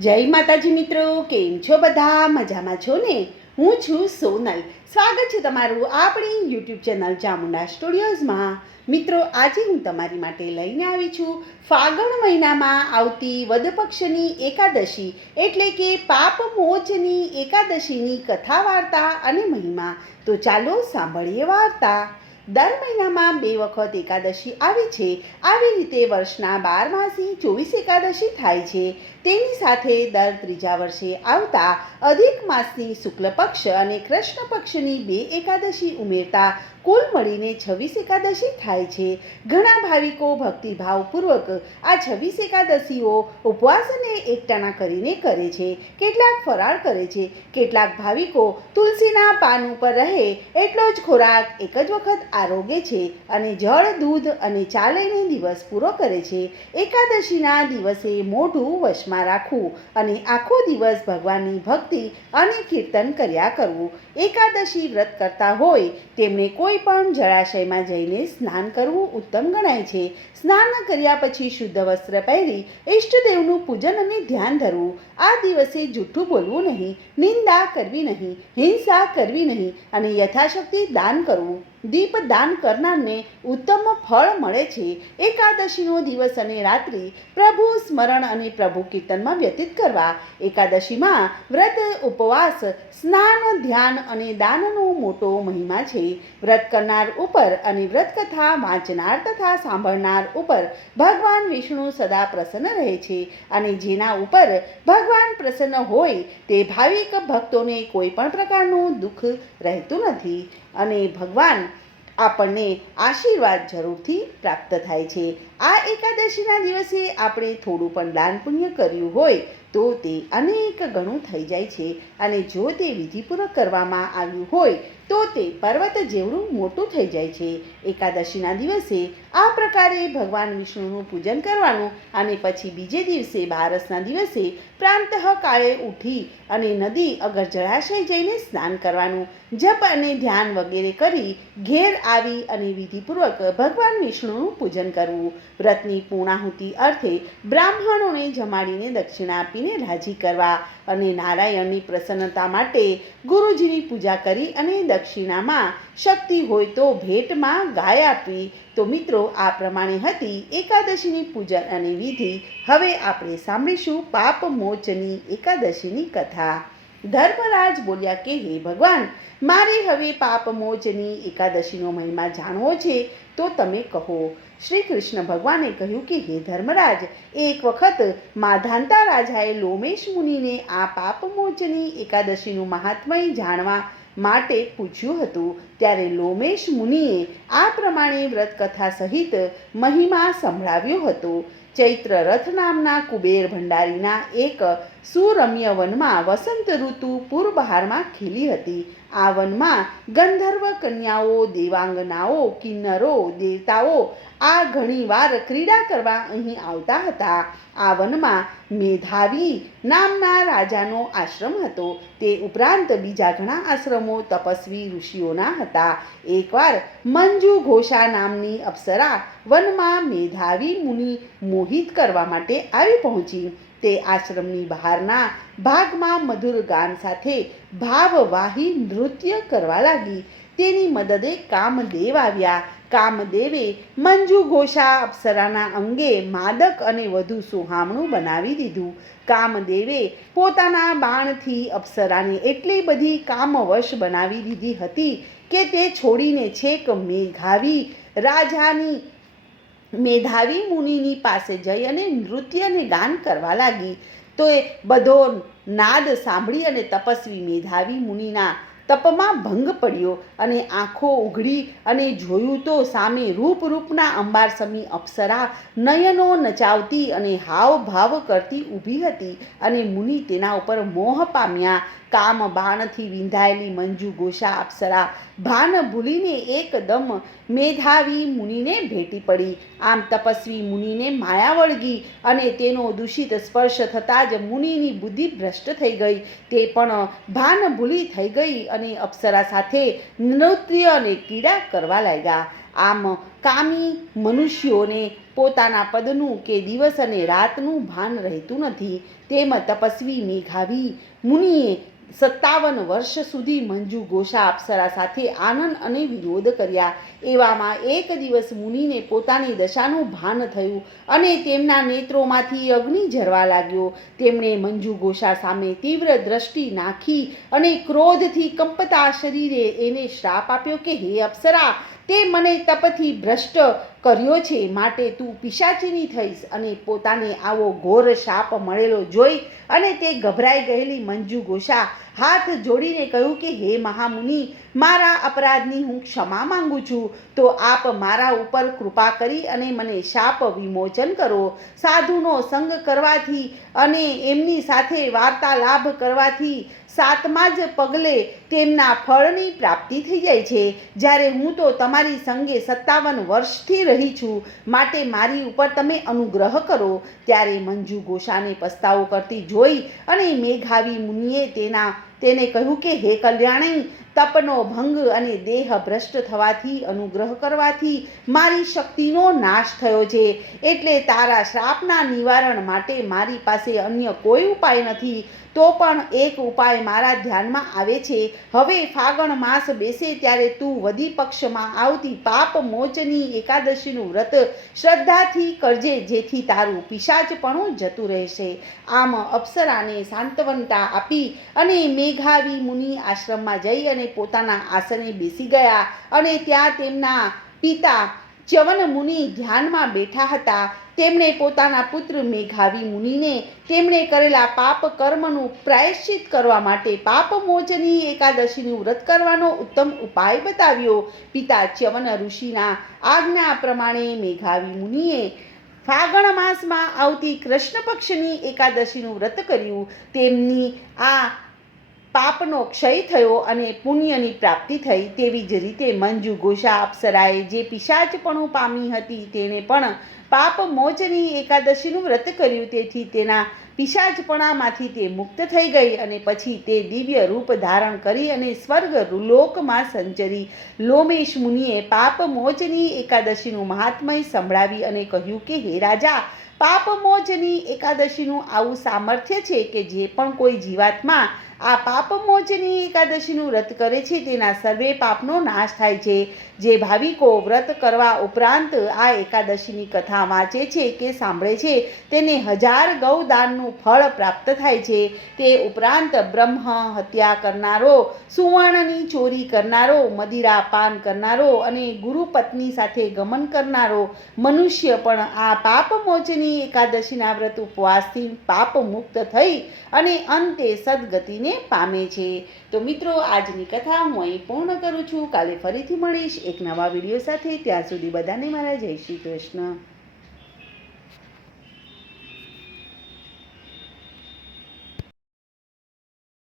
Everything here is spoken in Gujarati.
જય માતાજી મિત્રો, કેમ છો બધા? મજામાં છો ને? હું છું સોનલ. સ્વાગત છે તમારું આપણી યુટ્યુબ ચેનલ ચામુંડા સ્ટુડિયોઝમાં. મિત્રો, આજે હું તમારી માટે લઈને આવી છું ફાગણ મહિનામાં આવતી વદપક્ષની એકાદશી, એટલે કે પાપ મોચની એકાદશીની કથા વાર્તા અને મહિમા. તો ચાલો સાંભળીએ વાર્તા. દર મહિનામાં બે વખત એકાદશી આવે છે. આવી રીતે વર્ષના બાર માસી ચોવીસ એકાદશી થાય છે. તેની સાથે દર ત્રીજા વર્ષે આવતા અધિક માસની શુક્લ પક્ષ અને કૃષ્ણ પક્ષની બે એકાદશી ઉમેરતા કુલ મળીને છવ્વીસ એકાદશી થાય છે. ઘણા ભાવિકો ભક્તિભાવપૂર્વક આ છવ્વીસ એકાદશીઓ ઉપવાસ અને એકટાણા કરીને કરે છે. કેટલાક ફરાળ કરે છે. કેટલાક ભાવિકો તુલસીના પાન ઉપર રહે એટલો જ ખોરાક એક જ વખત આરોગે છે અને જળ, દૂધ અને ચા લઈને દિવસ પૂરો કરે છે. એકાદશીના દિવસે મોઢું વશમાં રાખવું અને આખો દિવસ ભગવાનની ભક્તિ અને કીર્તન કર્યા કરવું. એકાદશી વ્રત કરતા હોય, તેમણે કોઈ પણ જળાશયમાં જઈને સ્નાન કરવું ઉત્તમ ગણાય છે. સ્નાન કર્યા પછી શુદ્ધ વસ્ત્ર પહેરી ઈષ્ટદેવનું પૂજન અને ધ્યાન ધરવું. આ દિવસે જૂઠું બોલવું નહીં, નિંદા કરવી નહીં, હિંસા કરવી નહીં અને યથાશક્તિ દાન કરવું. દીપ દાન કરનારને ઉત્તમ ફળ મળે છે. એકાદશીનો દિવસ અને રાત્રિ પ્રભુ સ્મરણ અને પ્રભુ કીર્તનમાં વ્યતીત કરવા. એકાદશીમાં વ્રત, ઉપવાસ, સ્નાન, ધ્યાન અને દાનનો મોટો મહિમા છે. વ્રત કરનાર ઉપર અને વ્રત કથા વાંચનાર તથા સાંભળનાર ઉપર ભગવાન વિષ્ણુ સદા પ્રસન્ન રહે છે અને જેના ઉપર ભગવાન પ્રસન્ન હોય તે ભાવિક ભક્તોને કોઈ પણ પ્રકારનું દુઃખ રહેતું નથી. અને ભગવાન આપણને આશીર્વાદ જરૂરથી પ્રાપ્ત થાય છે. આ એકાદશીના દિવસે આપણે થોડું પણ દાન પુણ્ય કર્યું હોય તો તે અનેક ગણું થઈ જાય છે. અને જો તે વિધિપૂર્વક કરવામાં આવ્યું હોય તો તે પર્વત જેવડું મોટું થઈ જાય છે. એકાદશીના દિવસે આ પ્રકારે ભગવાન વિષ્ણુનું પૂજન કરવાનું અને પછી બીજે દિવસે બારસના દિવસે પ્રાંતઃ કાળે ઉઠી અને નદી અગર જળાશય જઈને સ્નાન કરવાનું, જપ અને ધ્યાન વગેરે કરી ઘેર આવી અને વિધિપૂર્વક ભગવાન વિષ્ણુનું પૂજન કરવું. વ્રતની પૂર્ણાહુતિ અર્થે બ્રાહ્મણોને જમાડીને દક્ષિણા આપીને રાજી કરવા અને નારાયણની પ્રસન્નતા માટે ગુરુજીની પૂજા કરી અને દક્ષિણામાં શક્તિ હોય તો ભેટમાં ગાય આપવી તો મિત્રો, આ પ્રમાણે હતી એકાદશીની પૂજન અને વિધિ. હવે આપણે સાંભળીશું પાપ મોચની એકાદશીની કથા. ધર્મરાજ બોલ્યા કે, હે ભગવાન, મારે હવે પાપમોચની એકાદશીનો મહિમા જાણવો છે, તો તમે કહો. શ્રી કૃષ્ણ ભગવાને કહ્યું કે, હે ધર્મરાજ, એક વખત માધાંતા રાજાએ લોમેશ મુનિને આ પાપમોચની એકાદશીનું મહાત્મય જાણવા માટે પૂછ્યું હતું. ત્યારે લોમેશ મુનિએ આ પ્રમાણે વ્રતકથા સહિત મહિમા સંભળાવ્યો હતો. ચૈત્ર રથ નામના કુબેર ભંડારીના એક સુરમ્ય વનમાં વસંત ઋતુ પૂર્વહારમાં ખીલી હતી. આ વનમાં ગંધર્વ કન્યાઓ, દેવાંગનાઓ, કિન્નરો, દેવતાઓ આ ઘણીવાર ક્રીડા કરવા અહીં આવતા હતા. આ વનમાં મેધાવી નામના રાજાનો આશ્રમ હતો. તે ઉપરાંત બીજા ઘણા આશ્રમો તપસ્વી ઋષિઓના હતા. એકવાર મંજુ ઘોષા નામની અપ્સરા વનમાં મેધાવી મુનિ મોહિત કરવા માટે આવી પહોંચી. તે આશ્રમની બહારના ભાગમાં મધુર ગાન સાથે ભાવવાહી નૃત્ય કરવા લાગી. તેની મદદે કામદેવ આવ્યા. કામદેવે મંજુ ઘોષા અપ્સરાના અંગે માદક અને વધુ સુહામણું બનાવી દીધું. કામદેવે પોતાના બાણથી અપ્સરાને એટલી બધી કામવશ બનાવી દીધી હતી કે તે છોડીને છેક મેઘાવી રાજાની મેધાવી મુનિની પાસે જઈ અને નૃત્ય અને ગાન કરવા લાગી. તો એ બધો નાદ સાંભળી અને તપસ્વી મેધાવી મુનિના તપમાં ભંગ પડ્યો અને આંખો ઉઘડી અને જોયું તો સામે રૂપ રૂપના અંબારસમી અપ્સરા નયનો નચાવતી અને હાવભાવ કરતી ઊભી હતી અને મુનિ તેના ઉપર મોહ પામ્યા. કામ બાણથી વિંધાયેલી મંજુ ગોષા અપ્સરા ભાન ભૂલીને એકદમ મેધાવી મુનિને ભેટી પડી. આમ તપસ્વી મુનિને માયા વળગી અને તેનો દૂષિત સ્પર્શ થતાં જ મુનિની બુદ્ધિ ભ્રષ્ટ થઈ ગઈ. તે પણ ભાન ભૂલી થઈ ગઈ અને અપ્સરા સાથે નૃત્ય અને ક્રીડા કરવા લાગ્યા. આમ કામી મનુષ્યોને પોતાના પદનું કે દિવસ અને રાતનું ભાન રહેતું નથી. તેમ તપસ્વી મેઘાવી મુનિએ સત્તાવન વર્ષ સુધી મંજુ ઘોષા અપ્સરા સાથે આનંદ અને વિરોધ કર્યા. એવામાં એક દિવસ મુનિને પોતાની દશાનું ભાન થયું અને તેમના નેત્રોમાંથી અગ્નિ ઝરવા લાગ્યો. તેમણે મંજુ ઘોષા સામે તીવ્ર દ્રષ્ટિ નાખી અને ક્રોધથી કંપતા શરીરે એને શ્રાપ આપ્યો કે, હે અપ્સરા, તે મને તપથી ભ્રષ્ટ કર્યો છે માટે તું પિશાચીની થઈશ અને પોતાને આવો ઘોર શાપ મળેલો જોઈ અને તે ગભરાઈ ગયેલી મંજુ ઘોષા હાથ જોડીને કહ્યું કે, હે મહામુનિ, મારા અપરાધની હું ક્ષમા માંગુ છું. તો આપ મારા ઉપર કૃપા કરી અને મને શાપ વિમોચન કરો. સાધુનો સંગ કરવાથી અને એમની સાથે વાર્તાલાભ કરવાથી સાતમા જ પગલે તેમના ફળની પ્રાપ્તિ થઈ જાય છે. જ્યારે હું તો તમારી સંગે સત્તાવન વર્ષથી રહી છું, માટે મારી ઉપર તમે અનુગ્રહ કરો. ત્યારે મંજુ ઘોષાને પસ્તાવો કરતી જોઈ અને મેઘાવી મુનિએ તેના તેને કહ્યું કે, હે કલ્યાણી, તપનો ભંગ અને દેહ ભ્રષ્ટ થવાથી, અનુગ્રહ કરવાથી મારી શક્તિનો નાશ થયો છે. એટલે તારા શ્રાપના નિવારણ માટે મારી પાસે અન્ય કોઈ ઉપાય નથી. તો પણ એક ઉપાય મારા ધ્યાનમાં આવે છે. હવે ફાગણ માસ બેસે ત્યારે તું વધી પક્ષમાં આવતી પાપ મોચની એકાદશીનું વ્રત શ્રદ્ધાથી કરજે, જેથી તારું પિશાચપણું જતું રહેશે. આમ અપ્સરાને સાંત્વનતા આપી અને મેઘાવી મુનિ આશ્રમમાં જઈ અને પોતાના આસને બેસી ગયા અને ત્યાં તેમના પિતા ચ્યવન મુનિ ધ્યાનમાં બેઠા હતા. તેમણે પોતાના પુત્ર મેઘાવી મુનિને તેમણે કરેલા પાપ કર્મનું પ્રાયશ્ચિત કરવા માટે પાપ મોચની એકાદશીનું વ્રત કરવાનો ઉત્તમ ઉપાય બતાવ્યો. પિતા ચ્યવન ઋષિના આજ્ઞા પ્રમાણે મેઘાવી મુનિએ ફાગણ માસમાં આવતી કૃષ્ણ પક્ષની એકાદશીનું વ્રત કર્યું. તેમની આ પાપનો ક્ષય થયો અને પુણ્યની પ્રાપ્તિ થઈ તેવી જ રીતે મંજુ ઘોષા અપ્સરાએ જે પિશાચપણું પામી હતી તેણે પણ પાપ મોચની એકાદશીનું વ્રત કર્યું તેથી તેના પિશાચપણામાંથી તે મુક્ત થઈ ગઈ અને પછી તે દિવ્ય રૂપ ધારણ કરી અને સ્વર્ગ લોકમાં સંચરી. લોમેશ મુનિએ પાપ મોચની એકાદશીનું મહાત્મય સંભળાવી અને કહ્યું કે, હે રાજા પાપ મોચની એકાદશીનું આવું સામર્થ્ય છે કે જે પણ કોઈ જીવાત્મા આ પાપમોજની એકાદશીનું વ્રત કરે છે, તેના સર્વે પાપનો નાશ થાય છે. જે ભાવિકો વ્રત કરવા ઉપરાંત આ એકાદશીની કથા વાંચે છે કે સાંભળે છે, તેને હજાર ગૌદાનનું ફળ પ્રાપ્ત થાય છે. તે ઉપરાંત બ્રહ્મ હત્યા કરનારો, સુવર્ણની ચોરી કરનારો, મદિરા પાન કરનારો અને ગુરુ પત્ની સાથે ગમન કરનારો મનુષ્ય પણ આ પાપ મોચની એકાદશીના વ્રત ઉપવાસથી પાપ મુક્ત થઈ અને અંતે સદગતિને પામે છે. તો મિત્રો, આજની કથા હું અહીં પૂર્ણ કરું છું. કાલે ફરીથી મળીશ એક નવા વીડિયો સાથે. ત્યાં સુધી બધાને મારા જય શ્રી કૃષ્ણ.